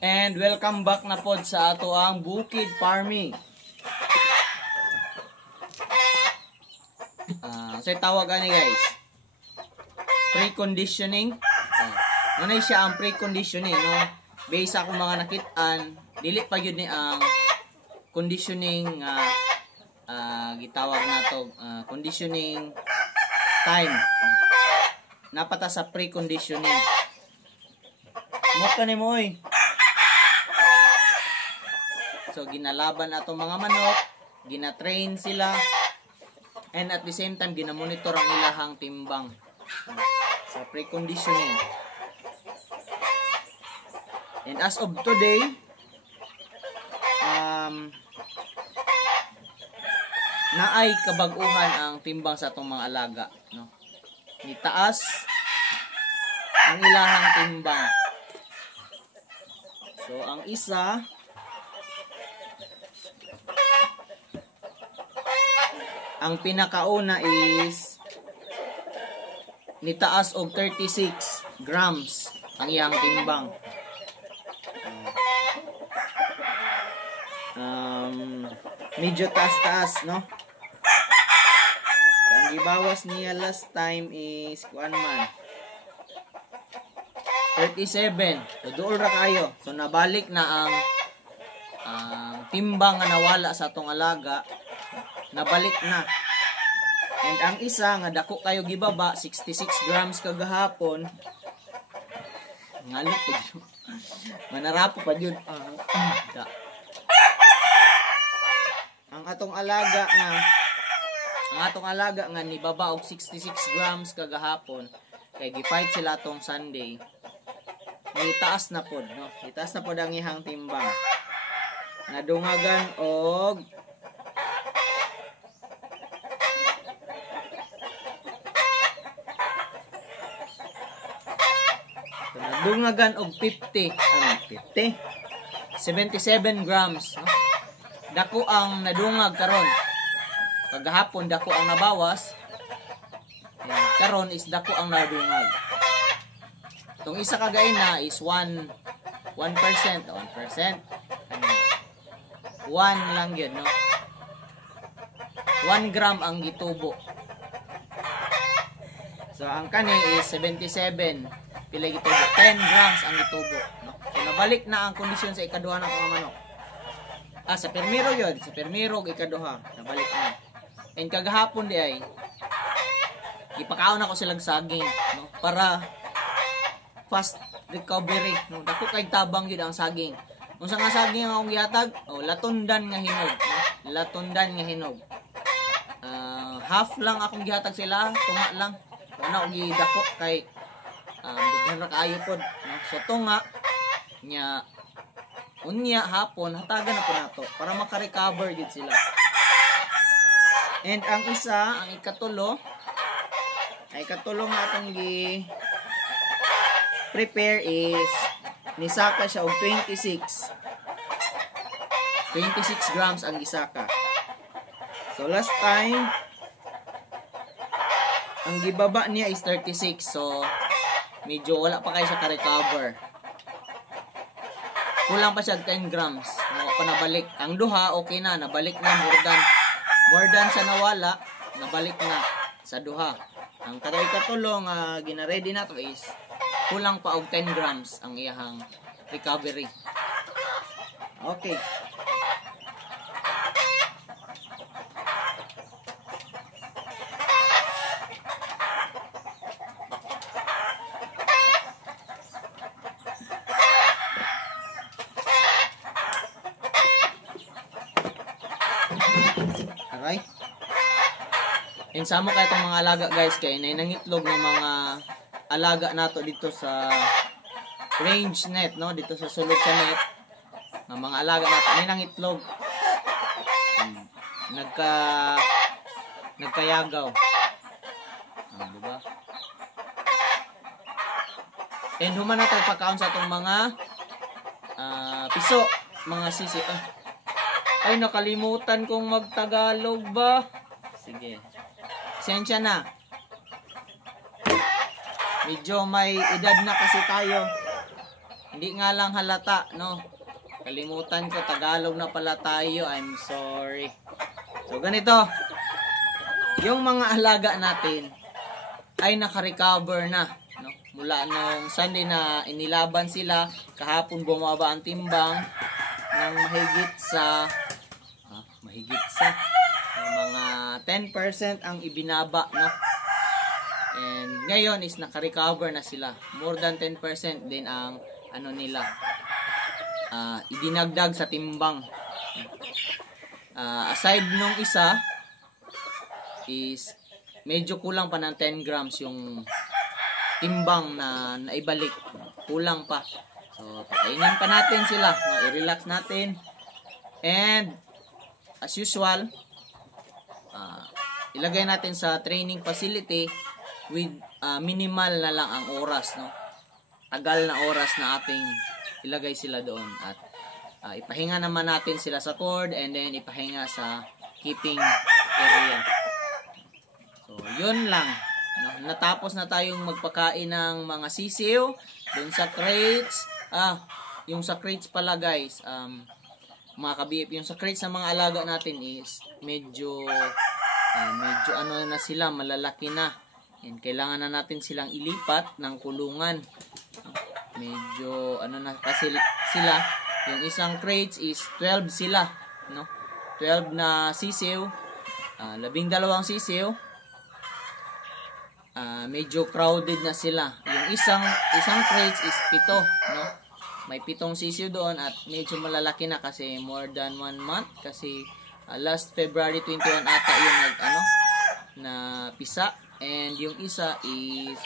And welcome back na pod sa ato ang bukid farming. Sa tawag ani guys, preconditioning. Ano siya ang preconditioning, no? Based sa akong mga nakitaan, dili pa yun ni ang conditioning gitawag nato conditioning time. Napata sa preconditioning. Mukha ni mo oy. So ginalaban ato mga manok, gina-train sila, and at the same time ginamonitor ang ilahang timbang sa preconditioning. And as of today, naay kabag-uhan ang timbang sa atong mga alaga, no? Nitaas ang ilahang timbang. So ang isa ang pinakauna is nitaas og 36 grams ang iyang timbang. Medyo taas-taas, no? Ang ibawas niya last time is kuan man 37. So dool ra kayo. So nabalik na ang timbang nga nawala sa atong alaga. Nabalik na. And ang isa nga dako kayo gibaba 66 grams kagahapon. Ngalot pa jud. Manarapo pa jud. Ang atong alaga nga nibaba og 66 grams kagahapon kay gifight sila atong Sunday. Itaas na pod, no? Itaas na pod ang ihang timbang. Nadungagan og nadungagan og 50. 77 grams, no? Dako ang nadungag karon. Kagahapon dako ang nabawas. Karon is dako ang nadungag. Itong isa kagay na is 1%. 1%. 1 lang yun, no? 1 gram ang gitubo. So ang kani is 77. Pila gitubo? 10 grams ang gitubo, no? So nabalik na ang kondisyon sa ikaduha ng mga manok. Sa permiro yun. Sa permiro, ikaduha. Nabalik na. And kagahapon di ay, ipakaon ako silang saging, no? Para fast recovery. No? Dako kay tabang yun ang saging. Kung sa nga saging akong gihatag, latundan nga hinog. No? Latundan nga hinog. Half lang akong gihatag sila. Tunga lang. Una akong gidako kay dughan ra kaayo pod. No? So tunga nya unya hapon hatagan na po nato para maka-recover gid sila. And ang isa, ang ikatulo nga atong gi prepare is nisaka siya og 26 grams ang isaka. So last time ang gibaba niya is 36, so medyo wala pa kayo siya ka-recover. Kulang pa siya 10 grams. Panabalik. Ang duha, okay na. Nabalik na. More than sa nawala, nabalik na sa duha. Ang katulong gina-ready na to is kulang pa og 10 grams ang iyahang recovery. Okay. Alright. And sama kay itong mga alaga guys, kay nangitlog ng mga alaga nato dito sa range net, no? Dito sa sulod sa net ng mga alaga nato nangitlog. Nagkayagaw. Diba? And human na tayo pagkaon sa itong mga piso, mga sisi. Ay, nakalimutan kong magtagalog ba? Sige. Sensya na. Medyo may edad na kasi tayo. Hindi nga lang halata, no? Kalimutan ko, Tagalog na pala tayo. I'm sorry. So, ganito. Yung mga alaga natin ay naka-recover na, no? Mula nung Sunday na inilaban sila, kahapon bumaba ang timbang ng mahigit sa mga 10% ang ibinaba, no? And ngayon is naka-recover na sila. More than 10% din ang nila idinagdag sa timbang. Aside nung isa is medyo kulang pa ng 10 grams yung timbang na naibalik. Kulang pa. So, patainin pa natin sila. No? I-relax natin. And as usual, ilagay natin sa training facility with minimal na lang ang oras, no? Tagal na oras na ating ilagay sila doon at ipahinga naman natin sila sa cord and then ipahinga sa keeping area. So, yun lang, no? Natapos na tayong magpakain ng mga sisiw doon sa crates. Yung sa crates pala, guys, mga kabif, yung sa crates ng mga alaga natin is medyo na sila, malalaki na. And kailangan na natin silang ilipat ng kulungan. Medyo na kasi sila, yung isang crates is 12 sila, no? 12 na sisiw, 12 sisiw. Medyo crowded na sila. Yung isang crates is 7, no? May 7 sisiw doon at medyo malalaki na kasi more than 1 month kasi last February 21 ata yung na pisa. And yung isa is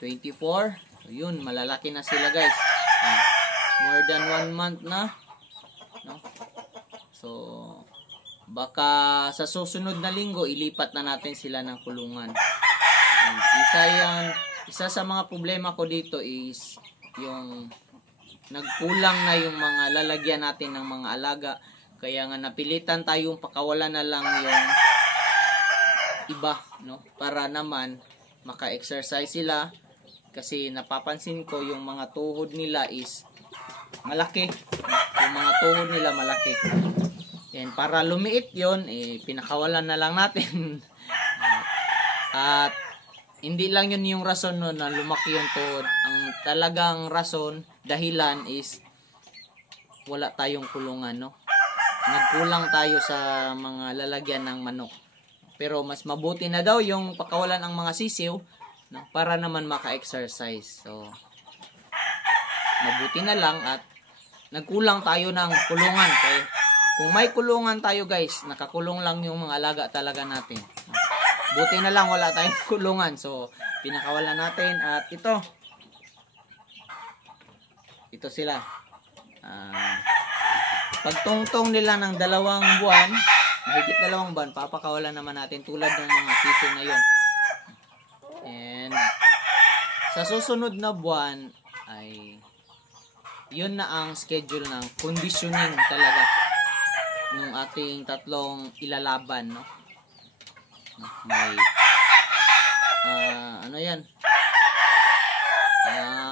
24. So, yun, malalaki na sila, guys. More than 1 month na, no? So, baka sa susunod na linggo ilipat na natin sila ng kulungan. And isa sa mga problema ko dito is yung nagkulang na yung mga lalagyan natin ng mga alaga. Kaya nga napilitan tayong pakawalan na lang yung iba, no? Para naman maka-exercise sila kasi napapansin ko yung mga tuhod nila is malaki. Yung mga tuhod nila malaki. Yan, para lumiit yon, pinakawalan na lang natin. At hindi lang yun yung rason, no, na lumaki yung tuhod. Ang talagang rason, dahilan is wala tayong kulungan, no? Nagkulang tayo sa mga lalagyan ng manok. Pero mas mabuti na daw yung pakawalan ng mga sisiw, no, para naman maka-exercise. So, mabuti na lang at nagkulang tayo ng kulungan. Kaya, kung may kulungan tayo, guys, nakakulong lang yung mga alaga talaga natin. Buti na lang wala tayong kulungan. So, pinakawalan natin at ito sila. Pagtungtong nila ng 2 buwan, mahigit 2 buwan, papakawalan naman natin tulad ng mga sisiw na yun. And sa susunod na buwan ay yun na ang schedule ng conditioning talaga ng ating 3 ilalaban, no? May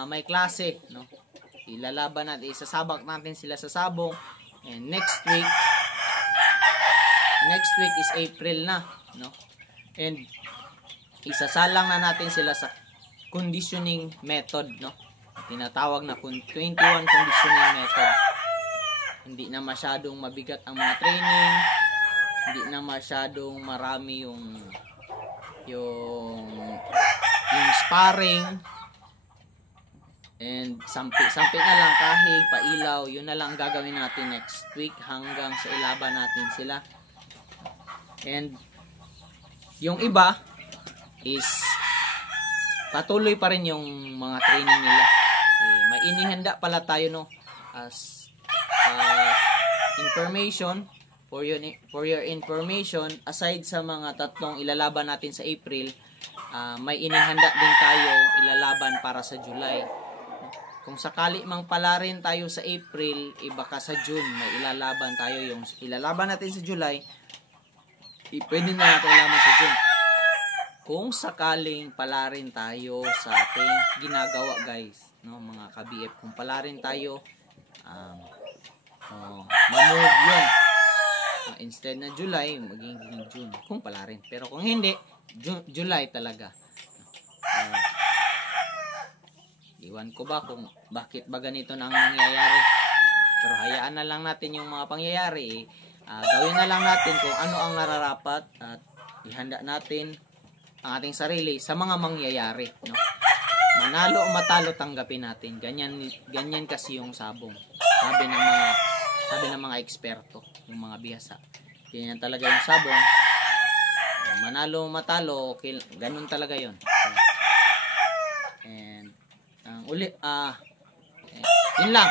may klase, no? Ilalaban natin, isasabak natin sila sa sabong. And next week is April na, no? And isasalang na natin sila sa conditioning method, no? Tinatawag na 21 conditioning method. Hindi na masyadong mabigat ang mga training, hindi na masyadong marami yung sparring, and sampi na lang, kahig, pailaw, yun na lang gagawin natin next week hanggang sa ilaban natin sila. And yung iba is patuloy pa rin yung mga training nila. May inihanda pala tayo, no, as information for your information. Aside sa mga 3 ilalaban natin sa April, may inihanda din tayo ilalaban para sa July. Kung sakali mang pala rin tayo sa April, baka sa June may ilalaban tayo. Yung ilalaban natin sa July, pwede na natin ilaban sa June. kung sakaling pala rin tayo sa ating ginagawa guys, no, mga ka-BF, kung pala rin tayo mamove yun, instead na July maging June kung pala rin, pero kung hindi July talaga. Iwan ko ba kung bakit ba ganito na ang nangyayari, pero hayaan na lang natin yung mga pangyayari. Gawin na lang natin kung ano ang nararapat at ihanda natin ang ating sarili sa mga mangyayari, no? Manalo o matalo, tanggapin natin. Ganyan kasi yung sabong. Sabi ng mga eksperto, yung mga bihasa. Ganyan talaga yung sabong. Manalo o matalo, okay, ganun talaga yon. And yun lang.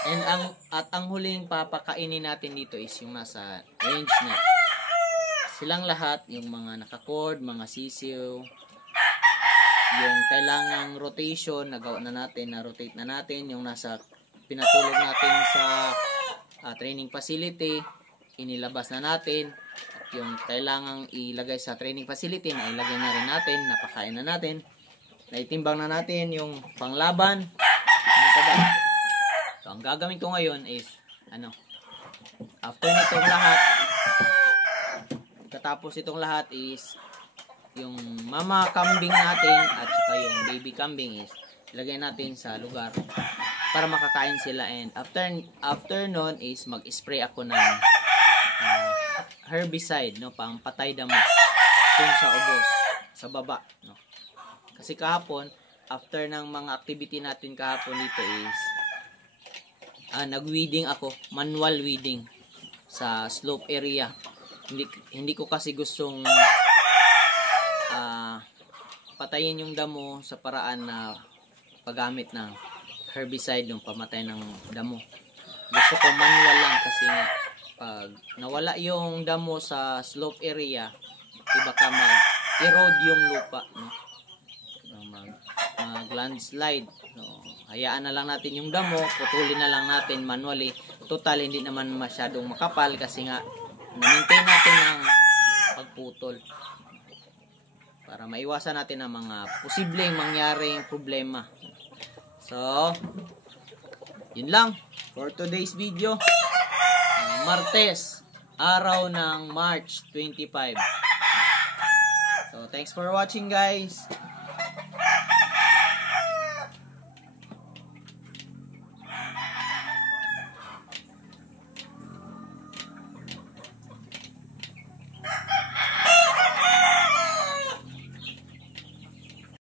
And ang huling papakainin natin dito is yung nasa range net. Silang lahat, yung mga naka-cord, mga sisiw, yung kailangang rotation, nagawa na natin, na-rotate na natin, yung nasa pinatulog natin sa training facility, inilabas na natin, at yung kailangang ilagay sa training facility, na ilagay na rin natin, napakain na natin, naitimbang na natin yung panglaban. So, ang gagawin ko ngayon is, after nitong lahat, katapos itong lahat is yung mama kambing natin at saka yung baby kambing is ilagay natin sa lugar para makakain sila. And after nun is mag-spray ako ng herbicide, no, pampatay damo dun sa ubos sa baba, no. Kasi kahapon, after ng mga activity natin kahapon dito is nag-weeding ako, manual weeding sa slope area. Hindi ko kasi gustong patayin yung damo sa paraan na paggamit ng herbicide, yung pamatay ng damo. Gusto ko manual lang kasi pag nawala yung damo sa slope area, baka mag-erode yung lupa, no? Mag-landslide. So, hayaan na lang natin yung damo, putulin na lang natin manually. Total, hindi naman masyadong makapal kasi nga na-maintain natin ang pagputol para maiwasan natin ang mga posibleng mangyaring problema. So, yun lang for today's video. Martes, araw ng March 25. So, thanks for watching guys.